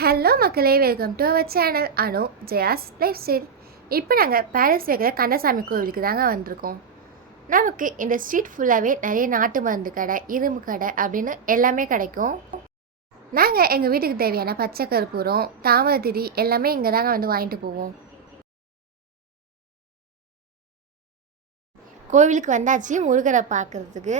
Hello மக்களே, welcome to our channel Anu Jaya's lifestyle. இப்போ நாங்கள் பாரிஸ் இருக்கிற கந்தசாமி கோவிலுக்கு தாங்க வந்திருக்கோம். நமக்கு இந்த ஸ்ட்ரீட் ஃபுல்லாகவே நிறைய நாட்டு மருந்து கடை, இரும்பு கடை அப்படின்னு எல்லாமே கிடைக்கும். நாங்கள் எங்கள் வீட்டுக்கு தேவையான பச்சை கற்பூரம், தாமரத்திரி எல்லாமே இங்கே தாங்க வந்து வாங்கிட்டு போவோம். கோவிலுக்கு வந்தாச்சு முருகரை பார்க்குறதுக்கு.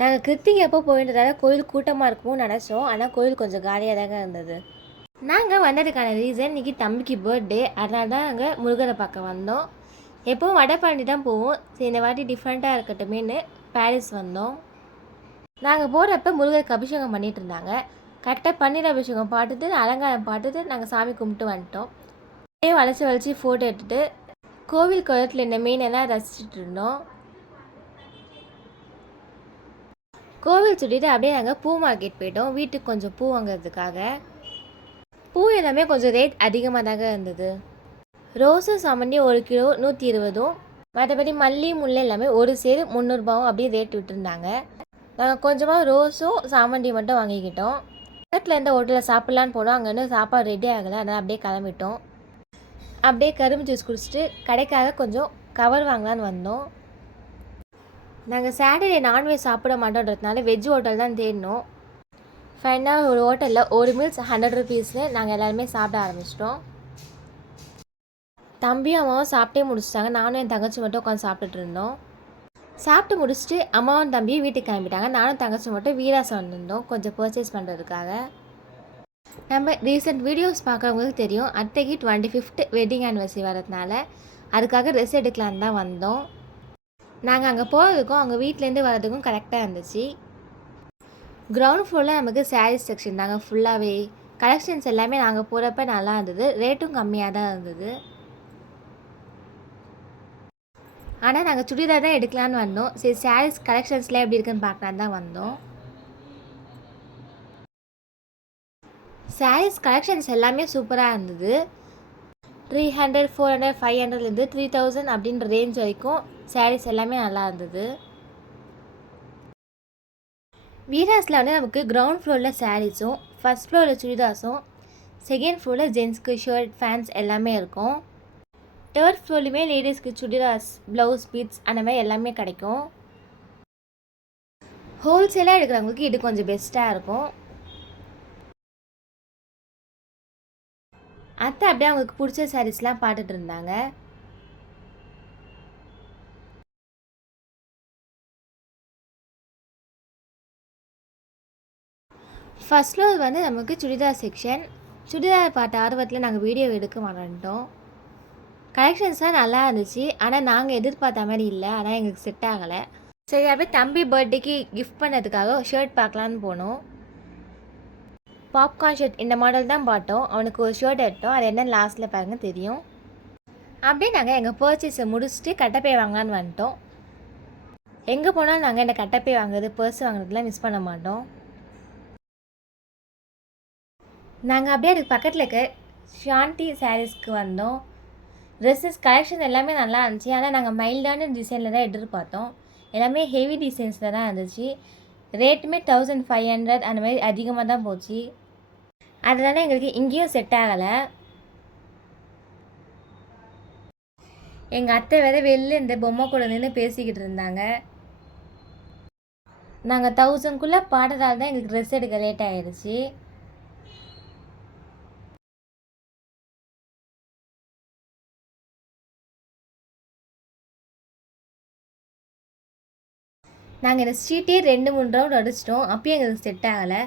நாங்கள் கிருத்திகை எப்போ போயின்றதால கோயில் கூட்டமாக இருக்கும்னு நினச்சோம். ஆனால் கோயில் கொஞ்சம் காலியாக தாங்க இருந்தது. நாங்கள் வந்ததுக்கான ரீசன் இன்றைக்கி தம்பிக்கு பர்த்டே, அதனால தான் நாங்கள் முருகரை பார்க்க வந்தோம். எப்போவும் வடபழனி தான் போவோம். சரி, இந்த வாட்டி டிஃப்ரெண்ட்டாக இருக்கட்டுமேனு பாரிஸ் வந்தோம். நாங்கள் போகிறப்ப முருகருக்கு அபிஷேகம் பண்ணிகிட்டு இருந்தாங்க. கரெக்டாக பன்னீர் அபிஷேகம் பார்த்துட்டு அலங்காரம் பார்த்துட்டு நாங்கள் சாமி கும்பிட்டு வந்துட்டோம். அப்படியே வளைச்சி ஃபோட்டோ எடுத்துகிட்டு கோவில் குளத்தில் இந்த மீனெல்லாம் ரசிச்சுட்டு இருந்தோம். கோவில் சுற்றிட்டு அப்படியே நாங்கள் பூ மார்க்கெட் போயிட்டோம், வீட்டுக்கு கொஞ்சம் பூ வாங்குறதுக்காக. பூ எல்லாமே கொஞ்சம் ரேட் அதிகமாக தாங்க இருந்தது. ரோஸு சாமந்தி 1 கிலோ 120, மற்றபடி மல்லி முல்லை எல்லாமே ஒரு சேரு 300 அப்படியே ரேட் விட்டுருந்தாங்க. நாங்கள் கொஞ்சமாக ரோஸும் சாமந்தி மட்டும் வாங்கிக்கிட்டோம். பக்கத்தில் இருந்த ஹோட்டலில் சாப்பிட்லான்னு போனோம். அங்கே இன்னும் சாப்பாடு ரெடி ஆகலை, அதனால் அப்படியே கிளம்பிட்டோம். அப்படியே கரும்பு ஜூஸ் குடிச்சிட்டு கடைக்காக கொஞ்சம் கவர் வாங்கலான்னு வந்தோம். நாங்கள் சாட்டர்டே நான்வெஜ் சாப்பிட மாட்டோன்றதுனால வெஜ் ஹோட்டல் தான் தேடினோம். ஃபைனாக ஒரு ஹோட்டலில் ஒரு மீல்ஸ் 100 ருபீஸ்னு நாங்கள் எல்லாருமே சாப்பிட ஆரம்பிச்சிட்டோம். தம்பியும் அம்மாவும் சாப்பிட்டே முடிச்சிட்டாங்க. நானும் என் தங்கச்சி மட்டும் உட்காந்து சாப்பிட்டுட்டு இருந்தோம். சாப்பிட்டு முடிச்சுட்டு அம்மாவும் தம்பியும் வீட்டுக்கு கிளம்பிட்டாங்க. நானும் தங்கச்சி மட்டும் வீராசம் வந்திருந்தோம் கொஞ்சம் பர்ச்சேஸ் பண்ணுறதுக்காக. நம்ம ரீசெண்ட் வீடியோஸ் பார்க்குறவங்களுக்கு தெரியும், அத்தைக்கு 25th வெட்டிங் ஆனிவர்சரி வரதுனால அதுக்காக ட்ரெஸ் எடுக்கலான்னு தான் வந்தோம். நாங்கள் அங்கே போகிறதுக்கும் அவங்க வீட்டிலேருந்து வர்றதுக்கும் கரெக்டாக இருந்துச்சு. கிரவுண்ட் ஃப்ளோரில் நமக்கு சாரீஸ் செக்ஷன் தாங்க ஃபுல்லாகவே. கலெக்ஷன்ஸ் எல்லாமே நாங்கள் போகிறப்ப நல்லா இருந்தது, ரேட்டும் கம்மியாக தான் இருந்தது. ஆனால் நாங்கள் சுடிதார் தான் எடுக்கலான்னு வந்தோம். சரி, சாரீஸ் கலெக்ஷன்ஸ்லாம் எப்படி இருக்குன்னு பார்க்கலான்னு தான் வந்தோம். சாரீஸ் கலெக்ஷன்ஸ் எல்லாமே சூப்பராக இருந்தது. 300, 400, 500லேருந்து 3000 அப்படின்ற ரேஞ்ச் வரைக்கும் சாரீஸ் எல்லாமே நல்லா இருந்தது. வீராஸில் வந்து நமக்கு கிரவுண்ட் ஃப்ளோரில் சாரீஸும், ஃபஸ்ட் ஃப்ளோரில் சுடிதாஸும், செகண்ட் ஃப்ளோரில் ஜென்ஸ்க்கு ஷர்ட் ஃபேன்ஸ் எல்லாமே இருக்கும். தேர்ட் ஃப்ளோர்லையுமே லேடிஸ்க்கு சுடிதாஸ், ப்ளவுஸ், பீட்ஸ் அந்த மாதிரி எல்லாமே கிடைக்கும். ஹோல்சேலாக எடுக்கிறவங்களுக்கு இது கொஞ்சம் பெஸ்ட்டாக இருக்கும். அத்தை அப்படியே அவங்களுக்கு பிடிச்ச சாரீஸ்லாம் பார்த்துட்டு இருந்தாங்க. ஃபர்ஸ்ட் ஃப்ளோர் வந்து நமக்கு சுடிதார் செக்ஷன். சுடிதார் பார்த்த ஆர்வத்தில் நாங்கள் வீடியோ எடுக்க மாட்டோம். கலெக்ஷன்ஸ்லாம் நல்லா இருந்துச்சு, ஆனால் நாங்கள் எதிர்பார்த்த மாதிரி இல்லை, ஆனால் எங்களுக்கு செட் ஆகலை. சரி, அப்படியே தம்பி பர்த்டேக்கு கிஃப்ட் பண்ணதுக்காக ஷர்ட் பார்க்கலான்னு போனோம். பாப்கார்ன் ஷர்ட் இந்த மாடல் தான் பார்த்தோம். அவனுக்கு ஒரு ஷர்ட் எடுத்தோம், அது என்ன லாஸ்ட்டில் பாருங்க தெரியும். அப்படியே நாங்கள் எங்கள் பர்ச்சேஸை முடிச்சுட்டு கட்டப்பை வாங்கலான்னு வந்துட்டோம். எங்கே போனாலும் நாங்கள் இந்த கட்டப்பை வாங்குறது, பர்ஸ் வாங்குறதுலாம் மிஸ் பண்ண மாட்டோம். நாங்கள் அப்படியே அதுக்கு பக்கத்தில் இருக்க ஷாந்தி சாரீஸ்க்கு வந்தோம். ட்ரெஸ்ஸஸ் கலெக்ஷன் எல்லாமே நல்லா இருந்துச்சு, ஆனால் நாங்கள் மைல்டான டிசைனில் தான் எதிர்பார்த்தோம். எல்லாமே ஹெவி டிசைன்ஸில் தான் இருந்துச்சு. ரேட்டுமே 1500 அந்த மாதிரி அதிகமாக தான் போச்சு. அதனால எங்களுக்கு இங்கேயும் செட் ஆகலை. எங்கள் அத்தை வேறு வெளில இந்த பொம்மை கூட நின்று பேசிக்கிட்டு இருந்தாங்க. நாங்கள் 1000க்குள்ளே பாடுறதால தான் எங்களுக்கு ட்ரெஸ் எடுக்க லேட் ஆகிடுச்சு. நாங்கள் இந்த ஸ்ட்ரீட்டே 2-3 ரவுண்ட் அடிச்சிட்டோம். அப்பயும் எங்களுக்கு செட் ஆகலை.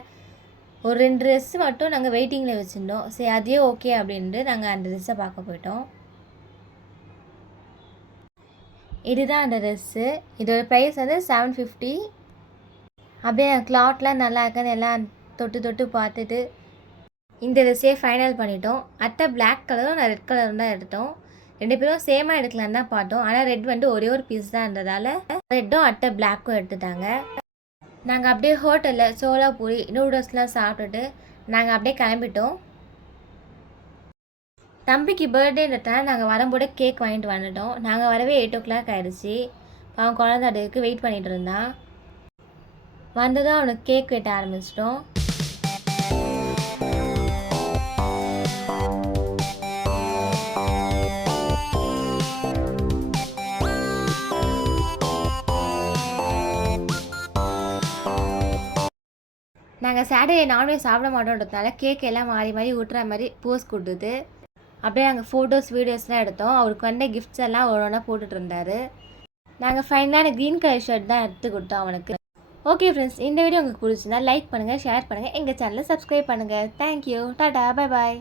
ஒரு 2 ட்ரெஸ்ஸு மட்டும் நாங்கள் வெயிட்டிங்கில் வச்சுருந்தோம். சரி, அதே ஓகே அப்படின்ட்டு நாங்கள் அந்த ட்ரெஸ்ஸை பார்க்க போயிட்டோம். இதுதான் அந்த ட்ரெஸ்ஸு. இதோட ப்ரைஸ் வந்து 750. அப்படியே கிளாத்லாம் நல்லா இருக்குன்னு எல்லாம் தொட்டு பார்த்துட்டு இந்த ட்ரெஸ்ஸே ஃபைனல் பண்ணிட்டோம். அத்தை பிளாக் கலரும் நான் ரெட் கலரும் தான் எடுத்தோம். 2 பேரும் சேமாக எடுக்கலான்னு தான் பார்த்தோம். ஆனால் ரெட் வந்து ஒரே ஒரு பீஸ் தான் இருந்ததால் ரெட்டும் அட்டை பிளாக்கும் எடுத்துட்டாங்க. நாங்கள் அப்படியே ஹோட்டலில் சோளாபூரி நூடுல்ஸ்லாம் சாப்பிட்டுட்டு நாங்கள் அப்படியே கிளம்பிட்டோம். தம்பிக்கு பர்த்டேன்றதுனால நாங்கள் வரும்போது கேக் வாங்கிட்டு வந்துட்டோம். நாங்கள் வரவே 8 o'clock ஆகிடுச்சு. அவன் குழந்தை அதுக்கு வெயிட் பண்ணிகிட்டு இருந்தான். வந்ததும் அவனுக்கு கேக் வெட்ட ஆரம்பிச்சிட்டோம். நாங்கள் சாட்டர்டே நான்வெஜ் சாப்பிட மாட்டோன்றதுனால கேக் எல்லாம் மாறி மாறி ஊட்டுற மாதிரி போஸ் கொடுத்துது. அப்படியே நாங்கள் ஃபோட்டோஸ் வீடியோஸ்லாம் எடுத்தோம். அவருக்கு வந்த கிஃப்ட்ஸ் எல்லாம் ஒரு ஒன்றா போட்டுட்டு இருந்தார். நாங்கள் ஃபைனலான க்ரீன் கலர் ஷர்ட் தான் எடுத்து கொடுத்தோம் அவனுக்கு. ஓகே ஃப்ரெண்ட்ஸ், இந்த வீடியோ உங்களுக்கு பிடிச்சிருந்தா லைக் பண்ணுங்கள், ஷேர் பண்ணுங்கள், எங்கள் சேனலை சப்ஸ்கிரைப் பண்ணுங்கள். Thank you, Tata, bye bye.